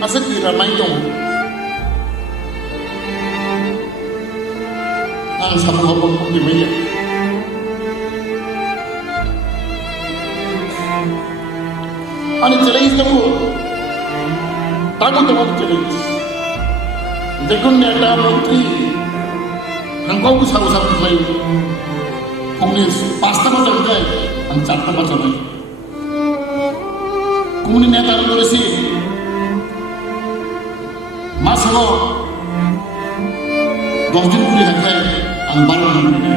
asal kira main dong. Nang sama apa di meja. Ani challenge kamu, takut kamu challenge. Dekun ada menteri, engkau bisa lain. Kemudian pasta macam gay, ancarta macam gay. Kemudian neta Indonesia, masalo, dojin kuli hanya angbaran ini,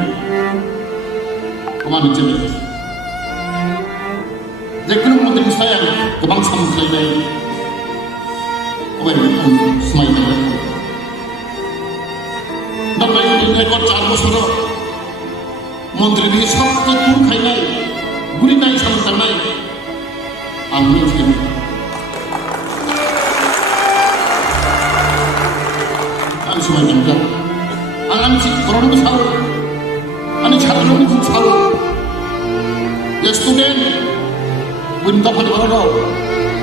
kemana challenge. Dekun menteri saya kebangsaan saya ini, semai dengan. Dan lain ekor 4 বছর মন্ত্রী দিয়ে সবচেয়ে দূর খাই নাই গুলি নাই সামনে নাই আমি আমি সময় জানতাম আমি করোনা ছাড় আমি ছাত্র ছাড় স্টুডেন্ট উইন্ডো ফাটে বড়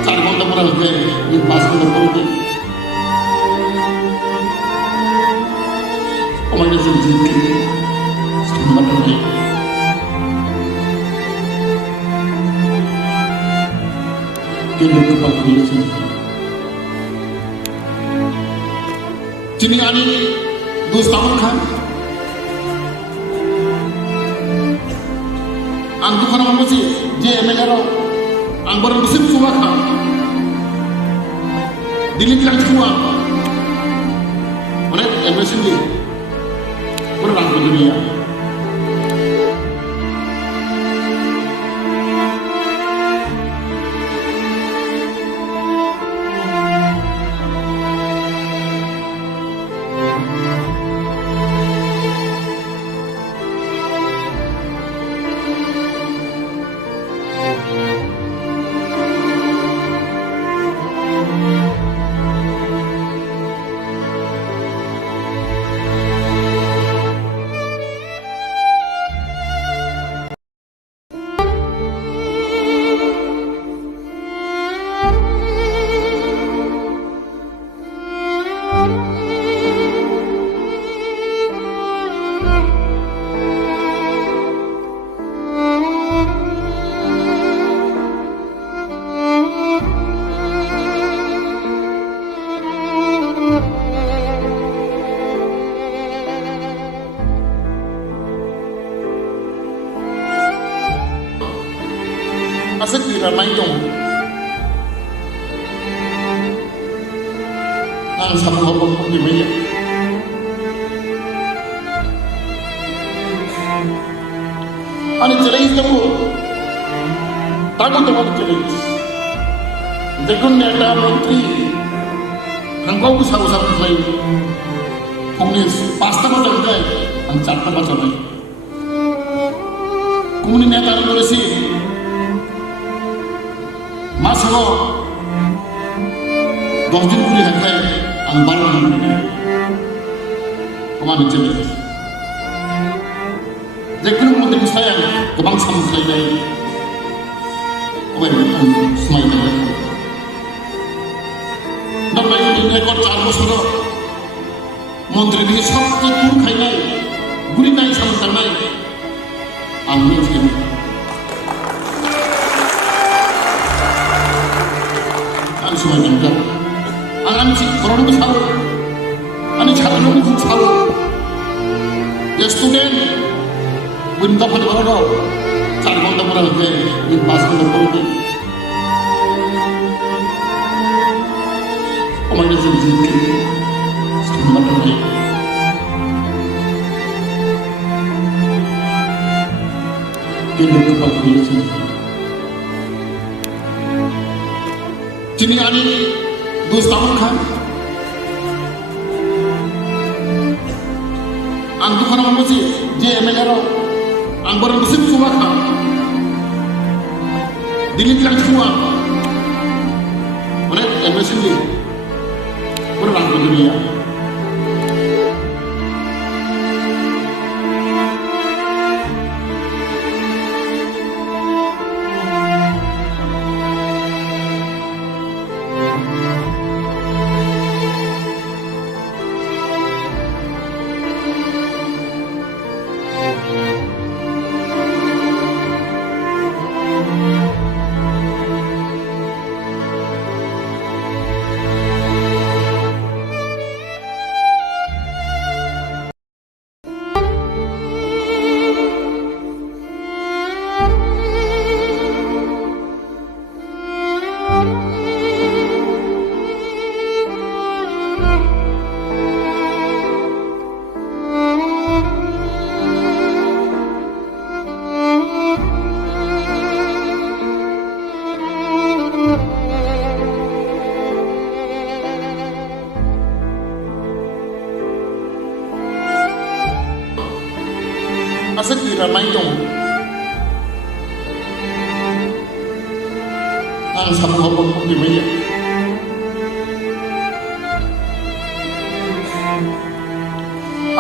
4 ঘন্টা পরে হবে 5 ঘন্টা পরে Omanya sendiri, sebenarnya kita kepada dia sendiri. Jadi ani 2 tahun kan, angku kan apa sih? JML anggaran besar semua kan, dilihat semua, oleh MS sendiri. Orang dunia. Asal kira main dong. Nang sama apa di meja. Ani challenge kamu, takut kamu challenge. Dekun ada menteri, engkau bisa lain. Kemudian pasta macam gay, ancarta macam gay. Kemudian neta Indonesia. Masalo, dojin kuli hanya angbaran ini, kemana challenge. Dekun menteri saya kebangsaan saya ini, semai dengan. Dan lain ekor 4 বছর মন্ত্রী দিয়ে সবচেয়ে দূর খাই নাই গুলি নাই সামনে নাই আমি সময় জানতাম আমি করোনা ছাড় আমি ছাত্র ছাড় স্টুডেন্ট উইন্ডো ফাটে বড় 4 ঘন্টা পরে হবে 5 ঘন্টা পরে Omanya sendiri, sebenarnya kita kepada dia sendiri. Jadi ani 2 tahun kan, angku kan apa sih? JML anggaran besar semua kan, dilihat semua, oleh MS sendiri. Orang dunia. asaki ramai dong ang sabu hapon ko di maya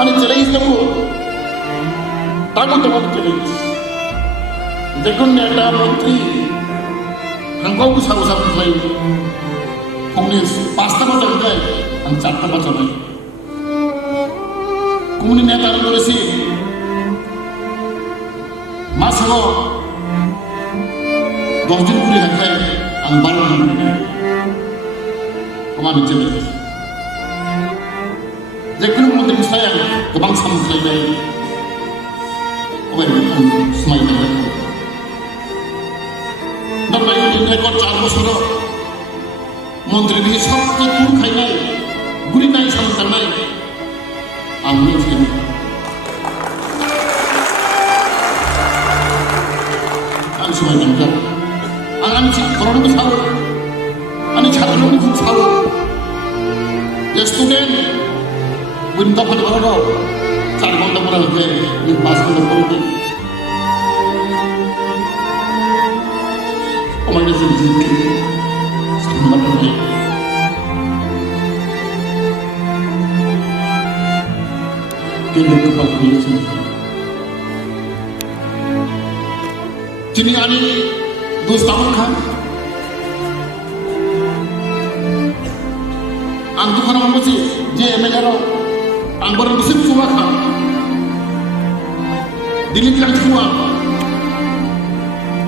ani challenge namu tamu challenge দেখুন একটা মন্ত্রী হাঙ্গাও সাউ সাউ খাই ফোনে 5টা বাজার যায় আর 4টা বাজার নাই কুমনি নেতারা বলেছে মাস হলো 10 দিন করে দেখায় আর 12 দিন kemana jelas দেখুন মন্ত্রী saya গোবাং সামলাইবাই ওই স্মাইল rekor 4 বছর মন্ত্রী দিয়ে সবচেয়ে তুর খাই নাই গুলি নাই সন্তান নাই আমি ang sumayang ka ang amin si koron ko sawo ani chhatro ko sawo ye student win ta phal baro 4 ঘন্টা পড়া হচ্ছে ni 5 ঘন্টা পড়তে Omanya sendiri, sama dengan kini kebahagiaan. Kini ani 2 tahun kan, antu kan orang masih JMLR, anggaran besar semua kan, dilihat semua,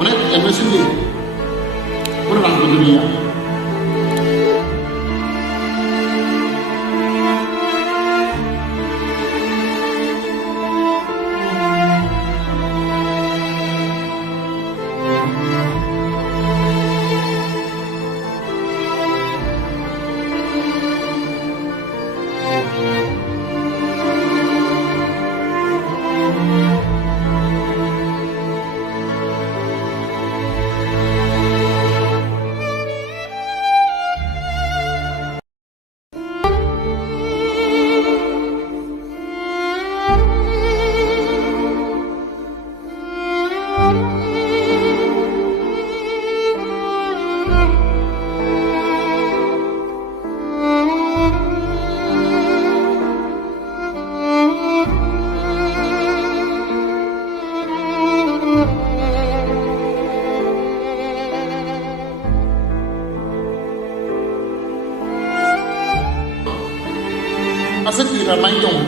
oleh MSD. Orang dunia asaki ramai dong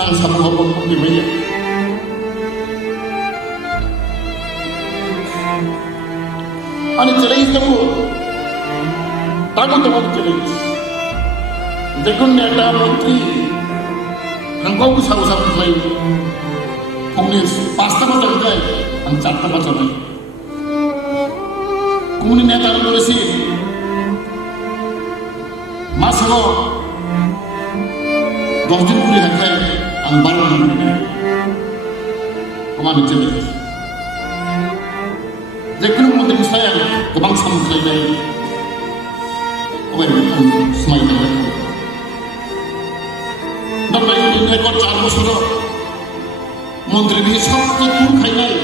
ang sabu hapon ko di maya ani challenge namu tamu challenge দেখুন একটা মন্ত্রী হাঙ্গাও সাউ সাউ খাই ফোনে 5টা বাজার যায় আর 4টা বাজার নাই কুমনি নেতারা বলেছে মাস হলো 10 দিন করে দেখায় আর 12 দিন kemana jelas দেখুন মন্ত্রী saya গোবাং সামলাইবাই ওই স্মাইল rekor 4 বছর মন্ত্রী দিয়ে সবচেয়ে তুর খাই নাই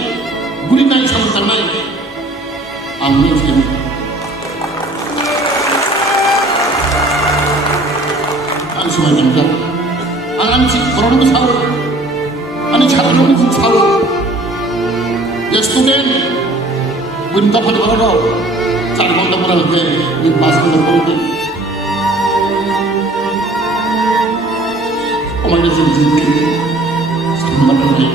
গুলি নাই সন্তান নাই আমি ang sumayang ka ang amin si koron ko sawo ani chhatro ko sawo ye student win ta phal baro 4 ঘন্টা পড়া হচ্ছে ni 5 ঘন্টা পড়তে Omanya sendiri, sama dengan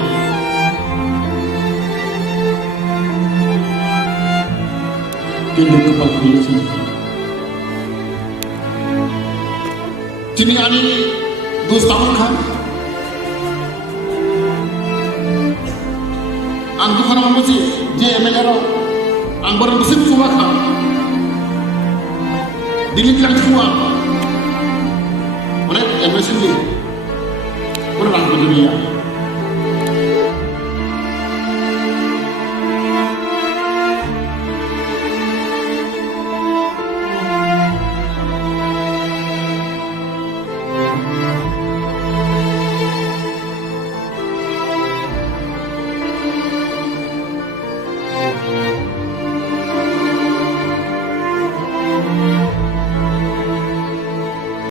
kini kebahagiaan. Kini ani 2 tahun kan, antu kan orang masih JMLR, anggaran besar semua kan, dilihat semua, oleh MSD. Orang dunia